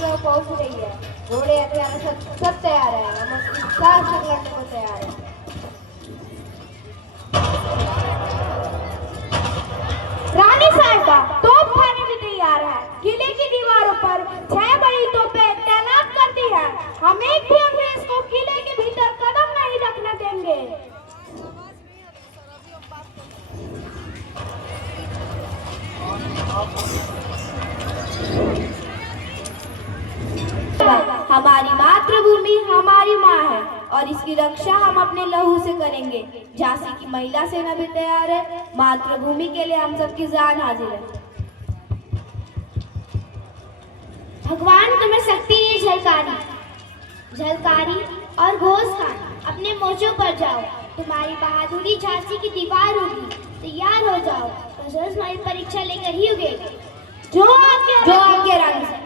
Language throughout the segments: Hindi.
में वो पहुंच रही है। घोड़े हथियार सब तैयार है। हम उसके साथ लड़ने को तैयार है। रानी साहिबा तोप खाने में तैयार है। किले की दीवारों पर 6 बड़ी तोपें तैनात कर दी है। हम एक भी अंग्रेज को किले के भीतर कदम नहीं रखने देंगे। हमारी मातृभूमि हमारी माँ है और इसकी रक्षा हम अपने लहू से करेंगे। झांसी की महिला सेना भी तैयार है। मातृभूमि के लिए हम सबकी जान हाजिर है। भगवान तुम्हें शक्ति है। झलकारी और घोष खान अपने मोर्चों पर जाओ। तुम्हारी बहादुरी झांसी की दीवार होगी। तैयार हो जाओ। तो हमारी परीक्षा लेकर ही उगेगी। जो आज्ञा रानी।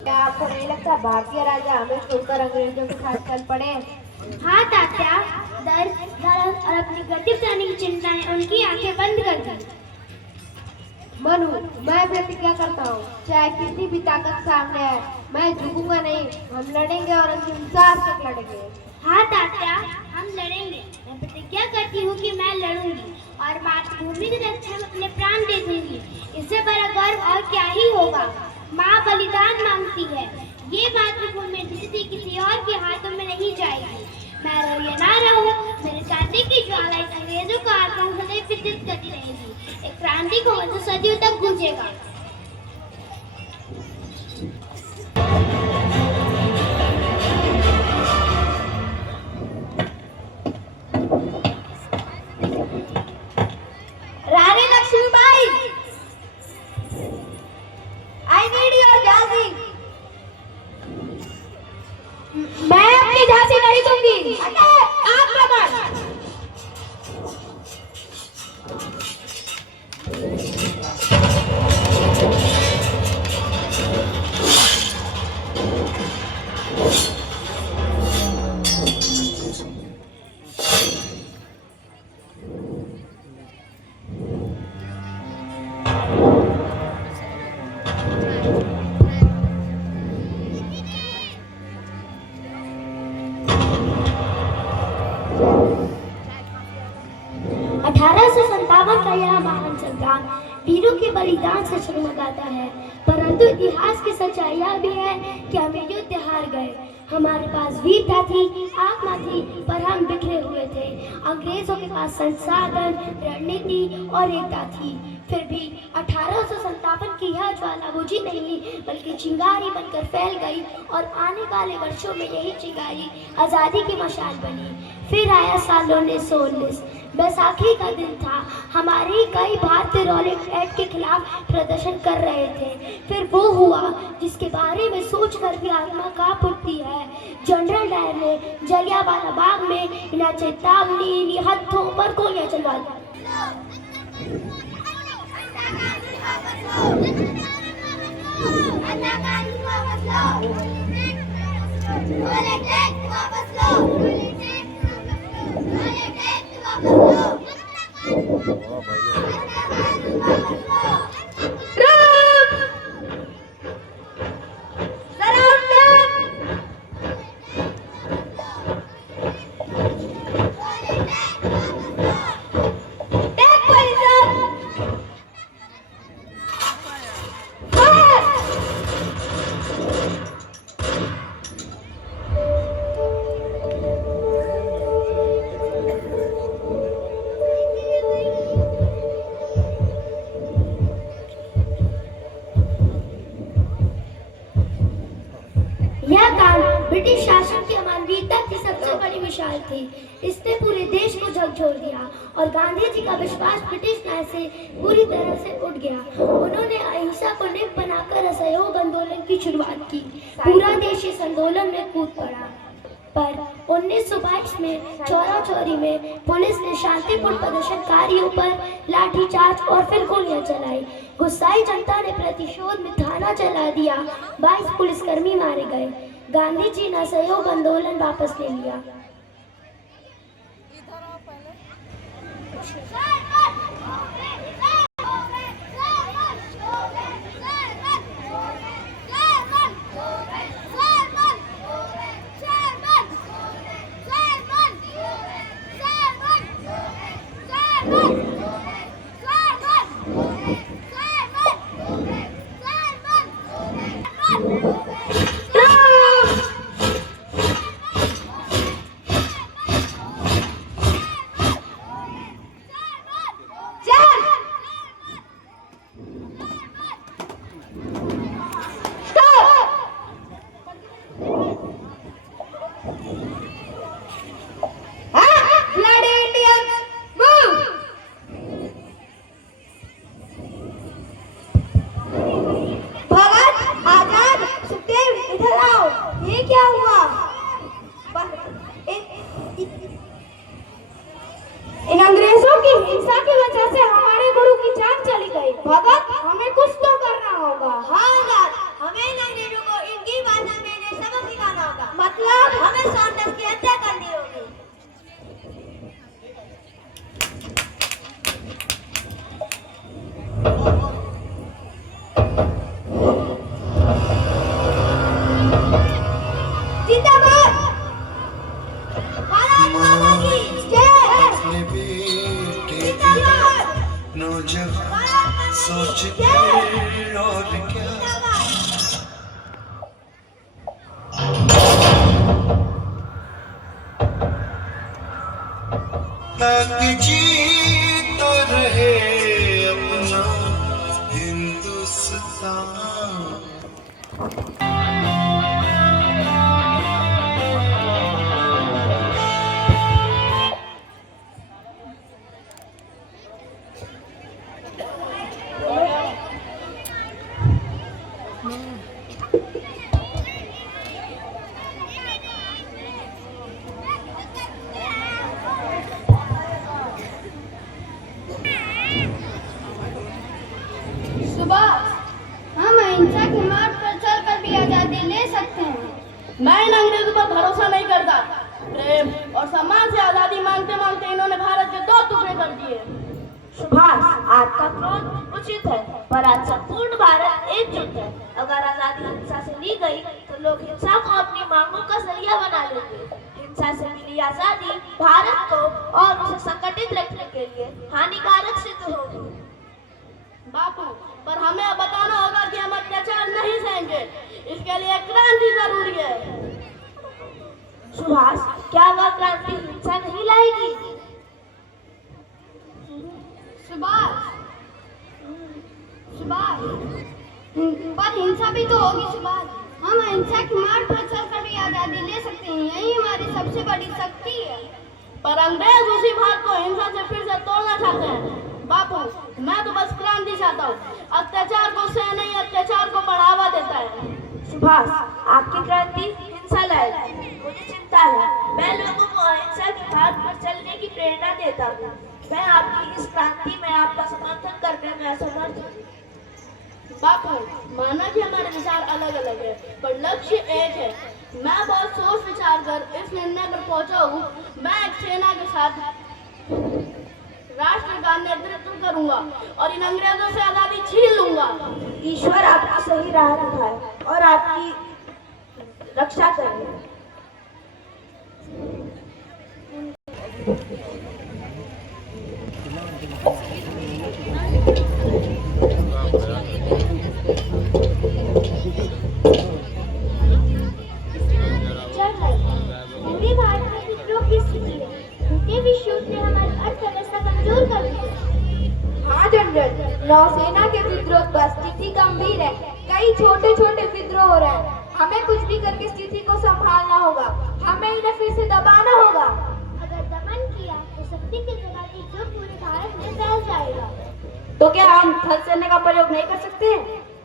क्या आपको नहीं लगता भारतीय राजा हमें छोड़कर अंग्रेजों के साथ चल पड़े? हाँ तात्या, दर्द और अपनी गद्दी बनाने की चिंता ने उनकी आंखें बंद कर दी। मनु, मैं प्रतिज्ञा करता हूँ, चाहे कितनी भी ताकत सामने है, मैं झुकूंगा नहीं। हम लड़ेंगे और अंतिम सांस तक लड़ेंगे। हाँ तात्या, हम लड़ेंगे। मैं प्रतिज्ञा करती हूँ कि मैं लड़ूंगी और मातृभूमि की रक्षा में अपने प्राण दे दूंगी। इससे बड़ा गर्व और क्या ही होगा। माँ बलिदान मांगती है। ये मातृभूमि किसी और के हाथों में नहीं जाएगी। मैं रहो या ना रहूं, मेरे क्रांति की ज्वाला इस अंग्रेजों का आत्मा सदैव विद्युत करती रहेगी। एक क्रांति को तो सदियों तक गूंजेगा। Rani Lakshmibai, I need your Jhansi. मैं अपनी झांसी नहीं दूंगी। आक्रमण। का यह महान संग्राम वीरों के बलिदान से जगमगाता है, परंतु इतिहास की सच्चाई यह भी है कि हम युद्ध हार गए। हमारे पास वीरता थी, आत्मा थी, पर हम बिखरे हुए थे। अंग्रेजों के पास संसाधन, रणनीति और एकता थी, फिर भी 1857 की यह ज्वाला बुझी नहीं, बल्कि चिंगारी बनकर फैल गई और आने वाले वर्षों में यही चिंगारी आज़ादी की मशाल बनी। फिर आया साल 1919, बैसाखी का दिन था। हमारे कई भारतीय रॉलेट एक्ट के खिलाफ प्रदर्शन कर रहे थे। फिर वो हुआ जिसके बारे में सोचकर भी आत्मा कांप उठती है। जनरल डायर ने जलियांवाला बाग में बिना चेतावनी हत्थों पर गोलियां चलवा दी। ब्रिटिश शासन की अमानवीयता की सबसे बड़ी मिसाल थी। इसने पूरे देश को झकझोर दिया और गांधी जी का विश्वास ब्रिटिश न्याय से पूरी तरह से उठ गया। उन्होंने अहिंसा को निक बनाकर असहयोग आंदोलन की शुरुआत की। पूरा देश इस आंदोलन में कूद पड़ा, पर 1922 में चौरा-चौरी में पुलिस ने शांतिपूर्ण प्रदर्शनकारियों पर लाठीचार्ज और फिर गोलियां चलाई। गुस्साई जनता ने प्रतिशोध में थाना जला दिया। 22 पुलिसकर्मी मारे गए। गांधी जी ने असहयोग आंदोलन वापस ले लिया। ताकि जीता रहे अपना हिंदुस्तान। हम अहिंसा के मार्ग पर चलकर भी आजादी ले सकते हैं। मैं इन अंग्रेजों पर भरोसा नहीं करता। प्रेम और सम्मान से आजादी मांगते मांगते इन्होंने भारत के 2 टुकड़े कर दिए। सुभाष, आपका क्रोध उचित है, पर आज संपूर्ण भारत एकजुट है। अगर आजादी हिंसा से ली गई तो लोग हिंसा को अपनी मांगों का जरिया बना लेंगे। हिंसा से मिली आजादी भारत को और उसे संगठित रखने के लिए हानिकारक सिद्ध होगी। बापू, पर हमें अब बताना होगा कि हम अत्याचार नहीं सहेंगे। इसके लिए क्रांति जरूरी है। सुभाष, क्या वह क्रांति हिंसा नहीं लाएगी? सुभाष, पर हिंसा भी तो होगी सुभाष। हम अहिंसा के मार्ग पर चलकर भी आजादी ले सकते हैं। यही हमारी सबसे बड़ी शक्ति है। पर अंग्रेज उसी भारत को हिंसा से फिर से तोड़ना चाहते हैं। बापू, मैं तो बस क्रांति चाहता हूँ। अत्याचार को सह नहीं, अत्याचार को बढ़ावा देता है। सुभाष, आपकी क्रांति हिंसा लाएगी, मुझे चिंता है। मैं लोगों को अहिंसा के मार्ग पर चलने की प्रेरणा देता हूँ। मैं आपकी इस क्रांति में आपका समर्थन करने में असमर्थ हूँ। बापू, माना कि हमारे विचार अलग अलग है, पर लक्ष्य एक है। मैं बहुत सोच विचार कर इस निर्णय पर पहुंचा हूँ। मैं एक सेना के साथ राष्ट्र का नेतृत्व करूंगा और इन अंग्रेजों से आजादी छीन लूंगा। ईश्वर आपको सही राह दिखाए और आपकी रक्षा करे। पूरे भारत में विद्रोह की स्थिति है। भूखे विश्व ने हमारी अर्थव्यवस्था कमजोर कर दी है। हाँ जनरल, नौसेना के विद्रोह पर स्थिति गंभीर है। कई छोटे छोटे विद्रोह हो रहे हैं। हमें कुछ भी करके स्थिति को संभालना होगा। हमें इन्हें फिर से दबाना होगा। अगर दमन किया तो शक्ति के जगह जो पूरे भारत में फैल जाएगा। तो क्या हम थल सेना का प्रयोग नहीं कर सकते?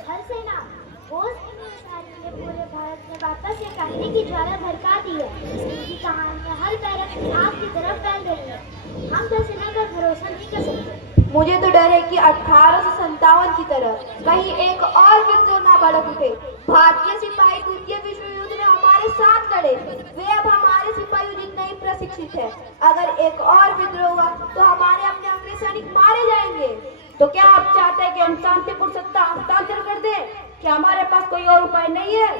थल सेना बोस ने पूरे भारत में वापस से क्रांति की ज्वाला भड़का दी है। इसकी कहानियां हर तरफ आग की तरफ फैल रही है। हम थल सेना पर भरोसा नहीं कर सकते। मुझे तो डर है कि 1857 की तरह कहीं एक और विद्रोह ना भड़क उठे। भारतीय सिपाही द्वितीय विश्व युद्ध में हमारे साथ लड़े। वे अब हमारे सिपाही उचित नहीं प्रशिक्षित है। अगर एक और विद्रोह हुआ तो हमारे अपने अंग्रेज सैनिक मारे जाएंगे। तो क्या आप चाहते हैं कि हम शांतिपूर्ण सत्ता हस्तांतरण कर दें? क्या हमारे पास कोई और उपाय नहीं है?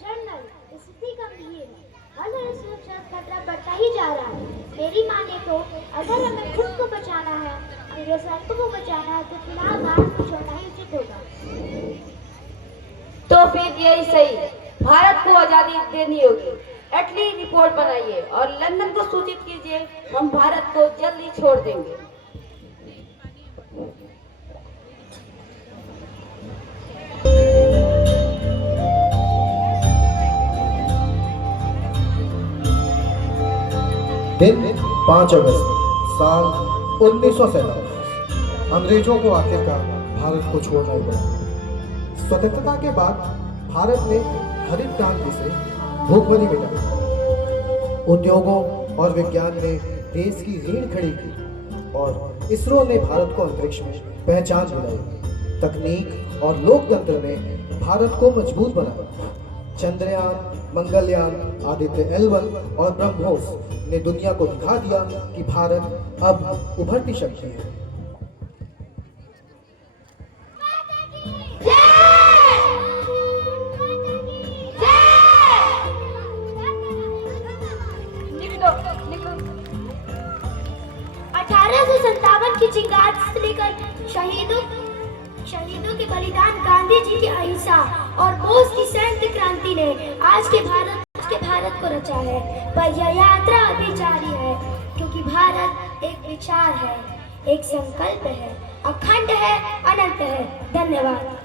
जनरल, स्थिति गंभीर है। हर सुरक्षा खतरा बढ़ता ही जा रहा है। मेरी माने तो अगर हमें खुद को बचाना है, अंग्रेज सैनिकों को बचाना है, तो फिलहाल भारत को छोड़ना ही उचित होगा। तो फिर यही सही, भारत को आजादी देनी होगी। एटली रिपोर्ट बनाइए और लंदन को सूचित कीजिए। हम भारत को जल्दी छोड़ देंगे। दिन 5 अगस्त साल 1947। अंग्रेजों को आखिरकार भारत को छोड़ना ही पड़ा। स्वतंत्रता के बाद भारत ने हरित क्रांति से भूखमरी मिटाई। उद्योगों और विज्ञान ने देश की रीढ़ खड़ी की और इसरो ने भारत को अंतरिक्ष में पहचान दिलाई। तकनीक और लोकतंत्र ने भारत को मजबूत बनाया। चंद्रयान, मंगलयान, आदित्य L1 और ब्रह्मोस ने दुनिया को दिखा दिया कि भारत अब उभरती शक्ति है। की चिंगारी से लेकर शहीदों के बलिदान, गांधी जी की अहिंसा और बोस की संयुक्त क्रांति ने आज के भारत को रचा है। पर यह यात्रा अभी जारी है, क्योंकि भारत विचार है, एक संकल्प है, अखंड है, अनंत है। धन्यवाद।